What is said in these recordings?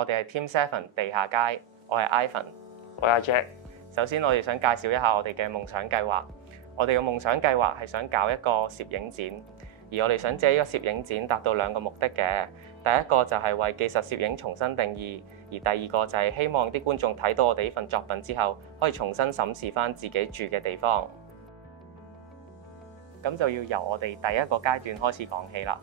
我哋係 Team Seven 地下街，我係 Ivan，我係阿 Jack。首先我哋想介紹一下我哋嘅夢想計劃。我哋嘅夢想計劃係想搞一個攝影展，而我哋想借呢個攝影展達到兩個目的嘅。第一個就係為技術攝影重新定義，而第二個就係希望啲觀眾睇到我哋呢份作品之後，可以重新審視返自己住嘅地方。咁就要由我哋第一個階段開始講起啦。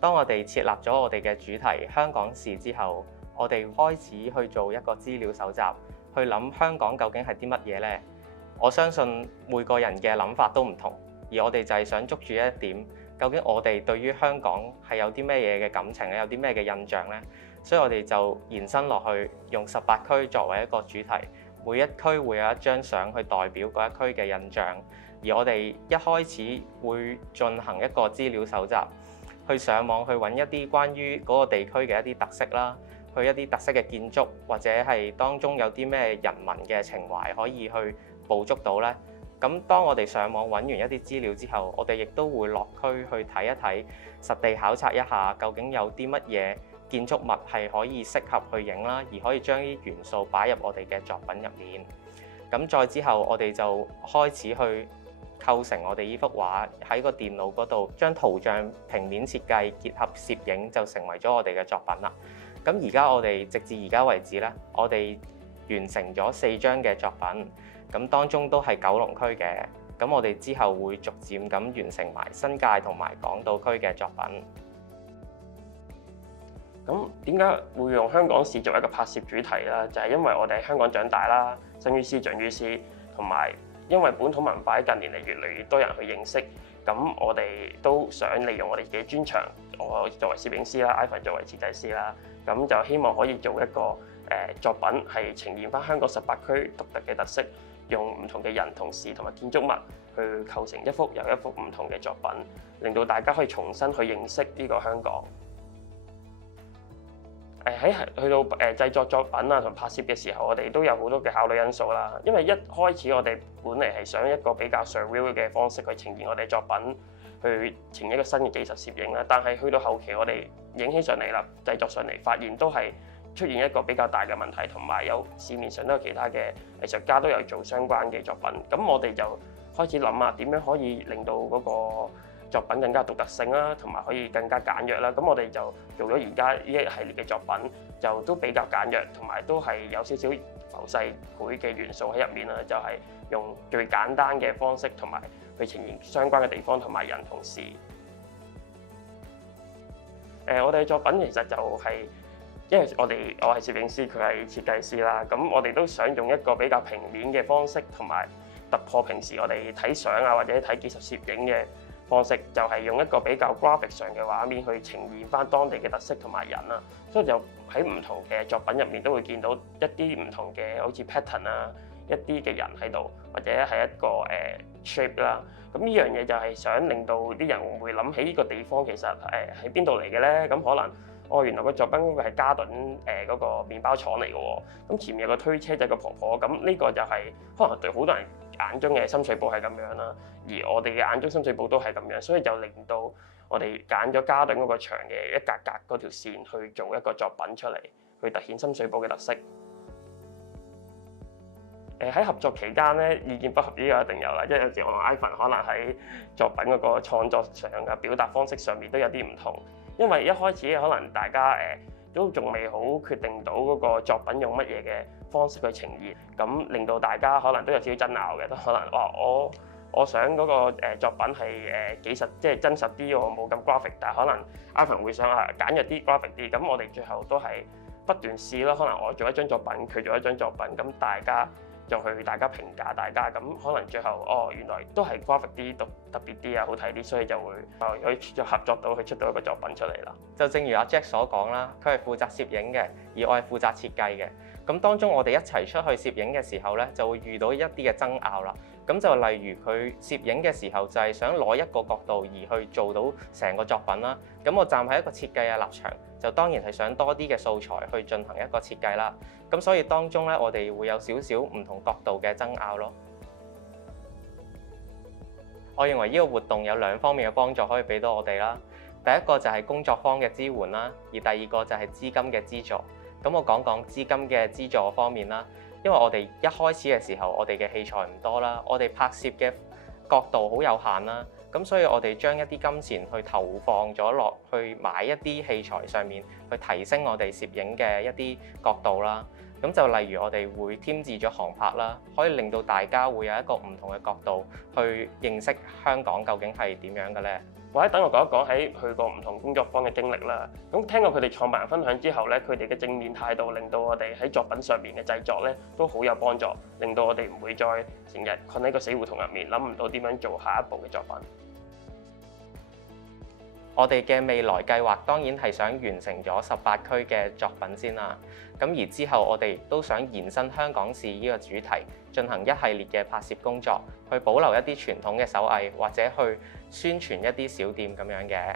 當我哋設立咗我哋嘅主題香港事之後，我哋開始去做一個資料搜集，去諗香港究竟係啲乜嘢呢？我相信每個人嘅諗法都唔同，而我哋就係想捉住一點，究竟我哋對於香港係有啲咩嘢嘅感情咧，有啲咩嘅印象呢？所以我哋就延伸落去，用18區作為一個主題，每一區會有一張相去代表嗰一區嘅印象。而我哋一開始會進行一個資料搜集，去上網去揾一啲關於嗰個地區嘅一啲特色啦，去一啲特色嘅建築，或者係當中有啲咩人民嘅情懷可以去捕捉到呢。咁當我哋上網揾完一啲資料之後，我哋亦都會落區去睇一睇，實地考察一下究竟有啲乜嘢建築物係可以適合去影啦，而可以將啲元素擺入我哋嘅作品入面。咁再之後，我哋就開始去構成我哋呢幅畫，喺個電腦嗰度將圖像平面設計結合攝影，就成為咗我哋嘅作品啦。咁而家我哋直至而家為止咧，我哋完成咗4張嘅作品，咁當中都係九龍區嘅。咁我哋之後會逐漸咁完成埋新界同埋港島區嘅作品。咁點解會用香港事作為一個拍攝主題咧？就係因為我哋喺香港長大啦，生於斯長於斯，同埋因為本土文化喺近年嚟越嚟越多人去認識，咁我哋都想利用我哋自己專長，我作為攝影師啦 ，Ivan 作為設計師啦，咁就希望可以做一個作品係呈現翻香港18區獨特嘅特色，用唔同嘅人同事同埋建築物去構成一幅又一幅唔同嘅作品，令到大家可以重新去認識呢個香港。去到製作作品啊同拍攝嘅時候，我哋都有好多嘅考慮因素啦。因為一開始我哋本嚟係想一個比較 surreal 嘅方式去呈現我哋作品，去呈現一個新嘅技術攝影啦。但係去到後期我哋影起上嚟啦，製作上嚟發現都係出現一個比較大嘅問題，同埋有市面上都有其他嘅藝術家都有做相關嘅作品。咁我哋就開始諗下點樣可以令到嗰個作品更加獨特性啦，同埋可以更加簡約啦。咁我哋就做咗而家呢一系列嘅作品，就都比較簡約，同埋都係有少少浮世繪嘅元素喺入面啦。就係用最簡單嘅方式，同埋去呈現相關嘅地方同埋人同事。我哋嘅作品其實就係因為我係攝影師，佢係設計師啦。咁我哋都想用一個比較平面嘅方式，同埋突破平時我哋睇相啊或者睇技術攝影嘅方式，就係用一個比較 graphic 上嘅畫面去呈現翻當地嘅特色同埋人啦。所以就喺唔同嘅作品入面都會見到一啲唔同嘅好似 pattern 啊，一啲嘅人喺度，或者係一個shape 啦。咁呢樣嘢就係想令到啲人會諗起呢個地方其實喺邊度嚟嘅咧？咁可能原來個作品嗰個係嘉頓嗰個麵包廠嚟嘅喎。咁前面有個推車仔個婆婆，咁呢個就係可能對好多人眼中嘅深水埗係咁樣啦，而我哋嘅眼中深水埗都係咁樣，所以就令到我哋揀咗嘉頓嗰個牆嘅一格格嗰條線去做一個作品出嚟，去凸顯深水埗嘅特色。喺合作期間咧，意見不合呢個一定有啦，因為有時我同 Ivan 可能喺作品嗰個創作上嘅表達方式上面都有啲唔同，因為一開始可能大家都仲未好決定到嗰個作品用乜嘢嘅方式去呈現，咁令到大家可能都有少少爭拗嘅，都可能話我想嗰個作品係幾實，即係真實啲，我冇咁 graphic， 但係可能 Ivan 會想簡約啲 graphic 啲，咁我哋最後都係不斷試咯。可能我做一張作品，佢做一張作品，咁大家就去大家評價大家，咁可能最後原來都係 graphic 啲特別啲啊，好睇啲，所以就會就合作到去出到一個作品出嚟啦。就正如阿 Jack 所講啦，佢係負責攝影嘅，而我係負責設計嘅。咁當中我哋一齊出去攝影嘅時候咧，就會遇到一啲嘅爭拗啦。咁就例如佢攝影嘅時候就係想攞一個角度而去做到成個作品啦。咁我站喺一個設計嘅立場，就當然係想多啲嘅素材去進行一個設計啦。咁所以當中咧，我哋會有少少唔同角度嘅爭拗咯。我認為呢個活動有2方面嘅幫助可以俾到我哋啦。第一個就係工作坊嘅支援啦，而第二個就係資金嘅資助。咁我講講資金嘅資助方面啦，因為我哋一開始嘅時候，我哋嘅器材唔多啦，我哋拍攝嘅角度好有限啦，咁所以我哋將一啲金錢去投放咗落去買一啲器材上面，去提升我哋攝影嘅一啲角度啦。咁就例如我哋會添置咗航拍啦，可以令到大家會有一個唔同嘅角度去認識香港究竟係點樣嘅咧。或者等我講一講喺去過唔同工作坊嘅經歷啦。咁聽過佢哋創辦人分享之後咧，佢哋嘅正面態度令到我哋喺作品上面嘅製作咧都好有幫助，令到我哋唔會再成日困喺個死胡同入面，諗唔到點樣做下一步嘅作品。我哋嘅未來計劃當然係想完成咗18區嘅作品先啦。咁而之後我哋都想延伸香港市呢個主題，進行一系列嘅拍攝工作，去保留一啲傳統嘅手藝，或者去宣傳一啲小店咁樣嘅。